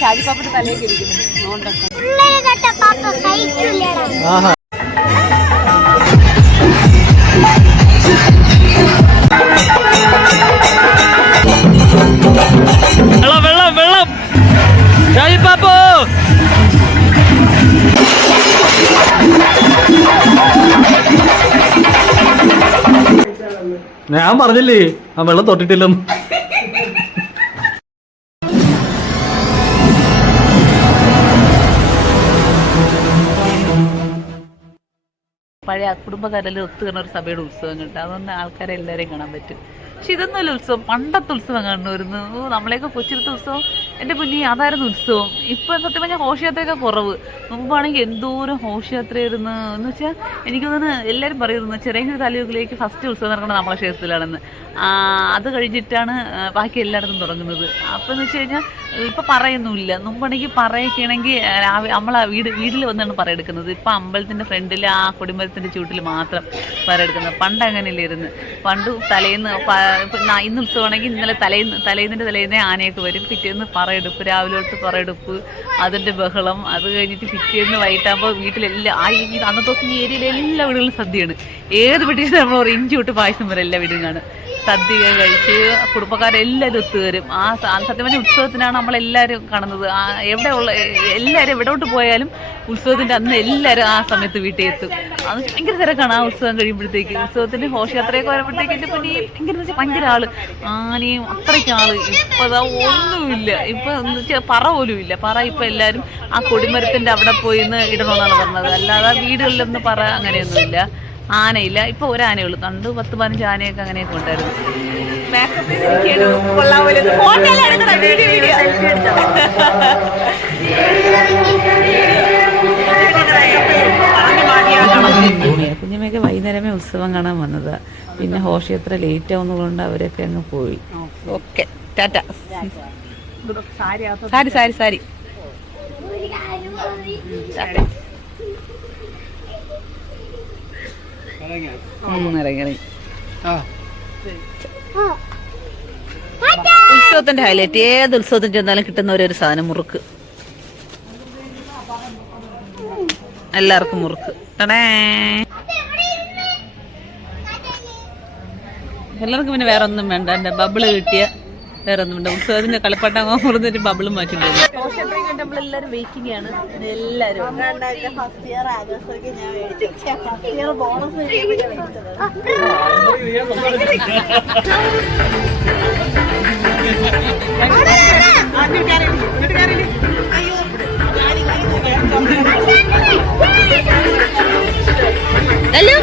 ഷാജിപ്പാപ്പന്റെ തലയൊക്കെ ഇരിക്കുന്നു. വെള്ളം വെള്ളം വെള്ളം ഷാജിപ്പാപ്പോ ഞാൻ പറഞ്ഞില്ലേ ആ വെള്ളം തൊട്ടിട്ടില്ലെന്ന്. പഴയ കുടുംബക്കാരെല്ലാം ഒത്തുകരണ ഒരു സഭയുടെ ഉത്സവം കിട്ടും. അതുകൊണ്ട് ആൾക്കാരെ എല്ലാവരെയും കാണാൻ പറ്റും. പക്ഷെ ഇതൊന്നുമല്ല ഉത്സവം, പണ്ടത്തെ ഉത്സവം കാണുമായിരുന്നു. നമ്മളെയൊക്കെ കൊച്ചിലത്തെ ഉത്സവം എൻ്റെ മുന്നേ അതായിരുന്നു ഉത്സവം. ഇപ്പം സത്യം പറഞ്ഞാൽ ഘോഷയാത്രയൊക്കെ കുറവ്. മുമ്പാണെങ്കിൽ എന്തോരം ഘോഷയാത്രയായിരുന്നു എന്ന് വെച്ചാൽ എനിക്ക് തോന്നുന്നു എല്ലാവരും പറയുന്നു ചെറിയ താലൂക്കിലേക്ക് ഫസ്റ്റ് ഉത്സവം നടക്കുന്നത് നമ്മളെ ക്ഷേത്രത്തിലാണെന്ന്. അത് കഴിഞ്ഞിട്ടാണ് ബാക്കി എല്ലായിടത്തും തുടങ്ങുന്നത്. അപ്പോൾ എന്ന് വെച്ച് കഴിഞ്ഞാൽ ഇപ്പം പറയുന്നുമില്ല. മുമ്പാണെങ്കിൽ പറയൊക്കെയാണെങ്കിൽ നമ്മളെ വീട്ടിൽ വന്നാണ് പറയെടുക്കുന്നത്. ഇപ്പം അമ്പലത്തിൻ്റെ ഫ്രണ്ടിൽ ആ കൊടിമരത്തിൻ്റെ ചൂട്ടിൽ മാത്രം പറയെടുക്കുന്നത്. പണ്ട് അങ്ങനെയല്ലായിരുന്നു. പണ്ട് തലേന്ന് ഇന്ന് ഉത്സവമാണെങ്കിൽ ഇന്നലെ തലേന്നേ ആനയൊക്കെ വരും. പിറ്റേന്ന് പറയെടുപ്പ്, രാവിലെ തൊട്ട് പറയെടുപ്പ്, അതിൻ്റെ ബഹളം. അത് കഴിഞ്ഞിട്ട് പിറ്റേന്ന് വൈകിട്ടാകുമ്പോൾ വീട്ടിലെല്ലാം അന്നത്തെ ദിവസം ഈ ഏരിയയിലെ എല്ലാ വീടുകളിലും സദ്യയാണ്. ഏത് വീട്ടിൽ നമ്മൾ പറയും ഇഞ്ചി തൊട്ട് പായസം വരെ എല്ലാ വീടും കാണും. സദ്യ കഴിച്ച് കുടുംബക്കാരെല്ലാവരും ഒത്തുവരും. സത്യം പറഞ്ഞ ഉത്സവത്തിനാണ് നമ്മളെല്ലാവരും കാണുന്നത്. എല്ലാവരും എവിടോട്ട് പോയാലും ഉത്സവത്തിൻ്റെ അന്ന് എല്ലാവരും ആ സമയത്ത് വീട്ടിൽ എത്തും. അത് ഭയങ്കര തിരക്കാണ് ആ ഉത്സവം കഴിയുമ്പോഴത്തേക്ക്. ഉത്സവത്തിൻ്റെ ഘോഷയാത്രയൊക്കെ വരുമ്പോഴത്തേക്ക് എൻ്റെ പിന്നെ ഭയങ്കര ആള്, ആനയും അത്രയ്ക്ക് ആള്. ഇപ്പം അതാ ഒന്നുമില്ല. ഇപ്പം എന്ന് വെച്ചാൽ പറ പോലും ഇല്ല. പറ ഇപ്പം എല്ലാവരും ആ കൊടിമരത്തിൻ്റെ അവിടെ പോയി നിന്ന് ഇടണമെന്നാണ് പറഞ്ഞത്. അല്ലാതെ വീടുകളിലൊന്നും പറ അങ്ങനെയൊന്നുമില്ല. ആനയില്ല. ഇപ്പം ഒരാനയുള്ളൂ. 10-15 ആനയൊക്കെ അങ്ങനെയൊക്കെ ഉണ്ടായിരുന്നു. കുഞ്ഞമ്മയൊക്കെ വൈകുന്നേരമേ ഉത്സവം കാണാൻ വന്നതാ. പിന്നെ ഘോഷയാത്ര ലേറ്റ് ആവുന്നതുകൊണ്ട് അവരൊക്കെ അങ്ങ് പോയി. ഓക്കെ, ടാറ്റ. സാരി സാരി സാരി ഇറങ്ങി. ഉത്സവത്തിന്റെ ഹൈലൈറ്റ്, ഏത് ഉത്സവത്തിന് ചെന്നാലും കിട്ടുന്ന ഒരു സാധനം മുറുക്ക്. എല്ലാവർക്കും മുറുക്ക്. എല്ലാവർക്കും പിന്നെ വേറെ ഒന്നും വേണ്ട. എൻ്റെ ബബിള് കിട്ടിയ വേറെ ഒന്നും വേണ്ട. ഉത്സവത്തിന്റെ കളിപ്പാട്ടം മുറിഞ്ഞിട്ട് ബബിളും മാറ്റിട്ടുണ്ട്. നമ്മളെല്ലാരും വെയിറ്റിംഗ് ആണ്. എല്ലാരും ഹലോ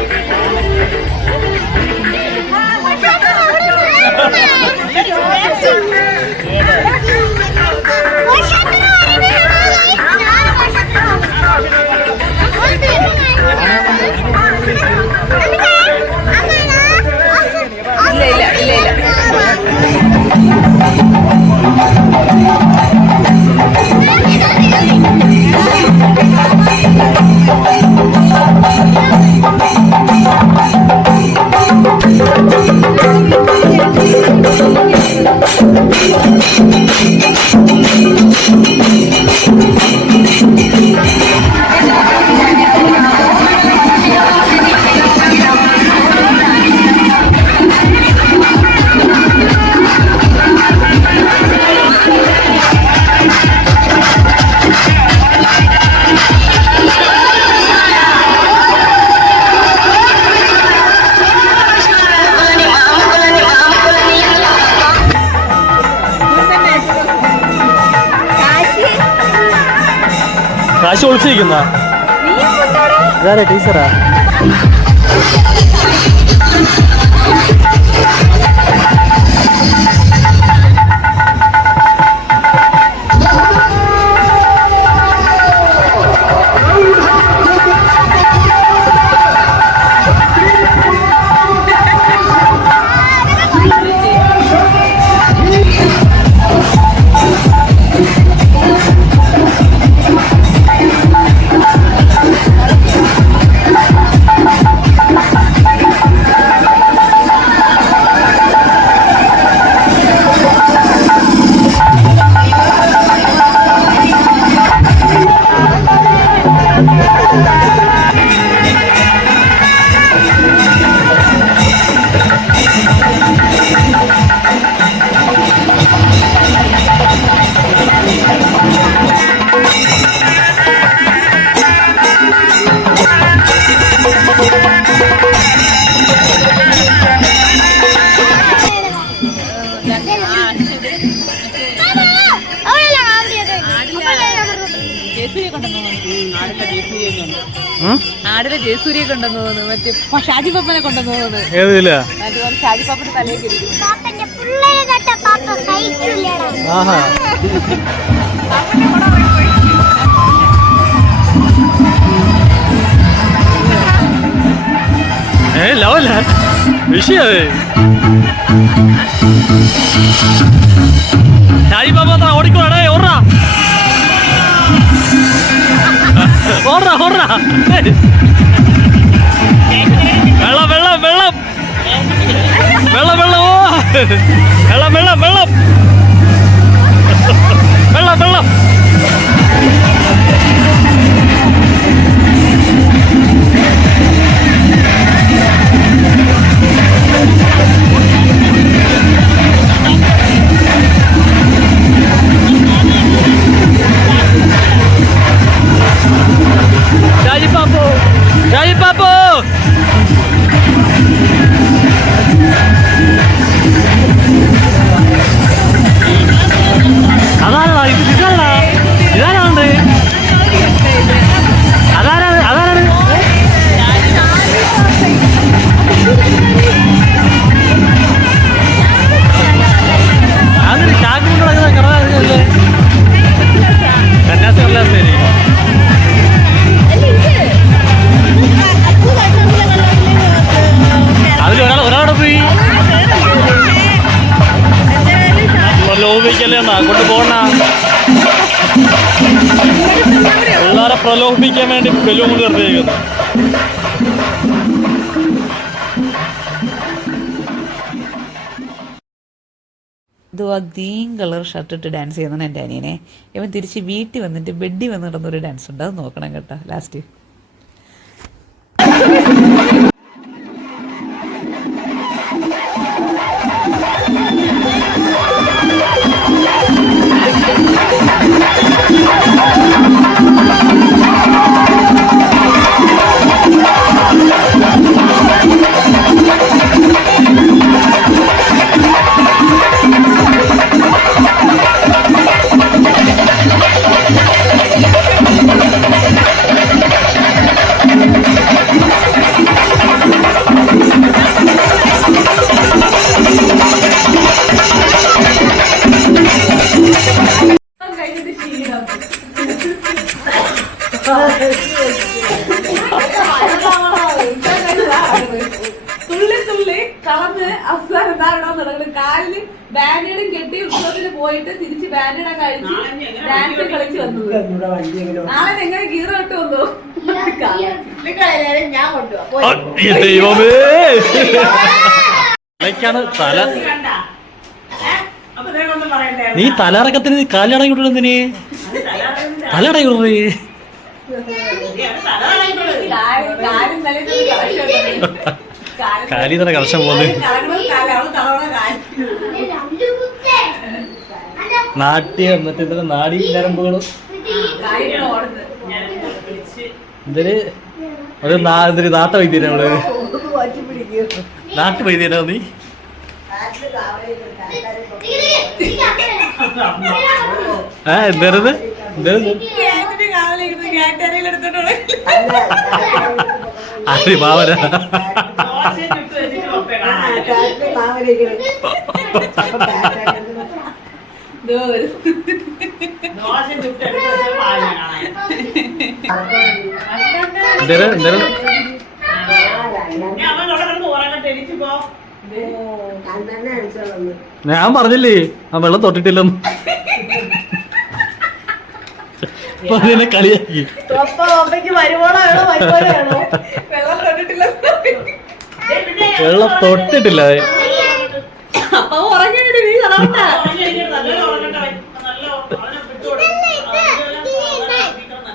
കാശ് ഒളിച്ചിരിക്കുന്ന ടീച്ചറാ. ജയസൂര്യ കൊണ്ടെന്ന് തോന്നുന്നു. ഉം? ആടിലെ ജയസൂര്യ കൊണ്ടെന്ന് തോന്നുന്നു. മറ്റേ ഷാജി പപ്പനെ കൊണ്ടെന്ന് തോന്നുന്നു. ഏതില്ല അതുപോലെ ഷാജി പപ്പന്റെ തലയൊക്കെ ഇരിക്കുന്നു. ആഹാ ലവല്ല വിഷയത് ഷാജി പാപ്പ ഓടിക്കോടേ ഓർറാ ഓർറാ ഓർറാ വെള്ളം വെള്ളം വെള്ളം വെള്ളം വെള്ളം ഓ വെള്ളം വെള്ളം വെള്ളം വെള്ളം വെള്ളം ഷാജി പാപ്പു ഷാജി പാപ്പു അതാരാ ഇത് ഇതാരാ ഇതാരാണ്ട് അതാരാണ് അതാരാണ് അതിന് ഷാക്ക് കൊണ്ട് നടക്കുന്ന കറങ്ങല്ലേ കന്യാസി കല്ലാസേരി അതിൽ ഒരാളോടെ പോയി പ്രലോഭിക്കല്ലേ കൊണ്ട് പോണ പിള്ളേരെ പ്രലോഭിപ്പിക്കാൻ വേണ്ടി ബലൂൺ കൊണ്ട് നിർത്തിയിരിക്കുന്നു. ഇത് ആ ഗ്രീൻ കളർ ഷർട്ട് ഇട്ട് ഡാൻസ് ചെയ്യുന്നതാണ് എൻ്റെ അനിയനെ. ഇവൻ തിരിച്ച് വീട്ടിൽ വന്നിട്ട് ബെഡിൽ വന്ന് നടന്നൊരു ഡാൻസ് ഉണ്ട്, അത് നോക്കണം കേട്ടോ ലാസ്റ്റ്. തുള്ളി തുള്ളി കളന്ന് അവസാനം എന്താണോ നടക്കുന്നത്, കാലില് ബാൻഡേഡും കെട്ടി ഉത്സവത്തിന് പോയിട്ട് തിരിച്ച് ബാൻഡേഡും കഴിച്ച് ഡാൻസ് കളിച്ച് വന്നത്. നാളെ എങ്ങനെ ഗീറ ഇട്ട് വന്നു ഞാൻ തല നീ തലറക്കത്തിന് കാലടങ്ങി വിട്ടു തലടങ്ങി വിടേ കാലി തന്നെ കർഷം പോകുന്നത് നാട്യം എന്നിട്ട് ഇതിന്റെ നാടി ഞരമ്പുകളും എന്തൊരു ഒരു നാട്ട വൈദ്യരാ നമ്മള് നാട്ടു വൈദ്യരാ നീ എന്തായിരുന്നു അരി മാവന ഞാൻ പറഞ്ഞില്ലേ ആ വെള്ളം തൊട്ടിട്ടില്ലെന്ന് അതിനെ കളിയാക്കി വെള്ളം തൊട്ടിട്ടില്ല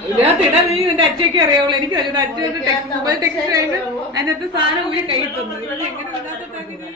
ഇതിനകത്തിടാൻ നീ നിന്റെ അച്ഛയ്ക്ക് അറിയാവുള്ളൂ. എനിക്ക് അച്ഛൻ്റെ മൊബൈൽ ടെക്സ്റ്റ് അതിനകത്ത് സാധനം പോയി കൈ തന്നു. എങ്ങനെ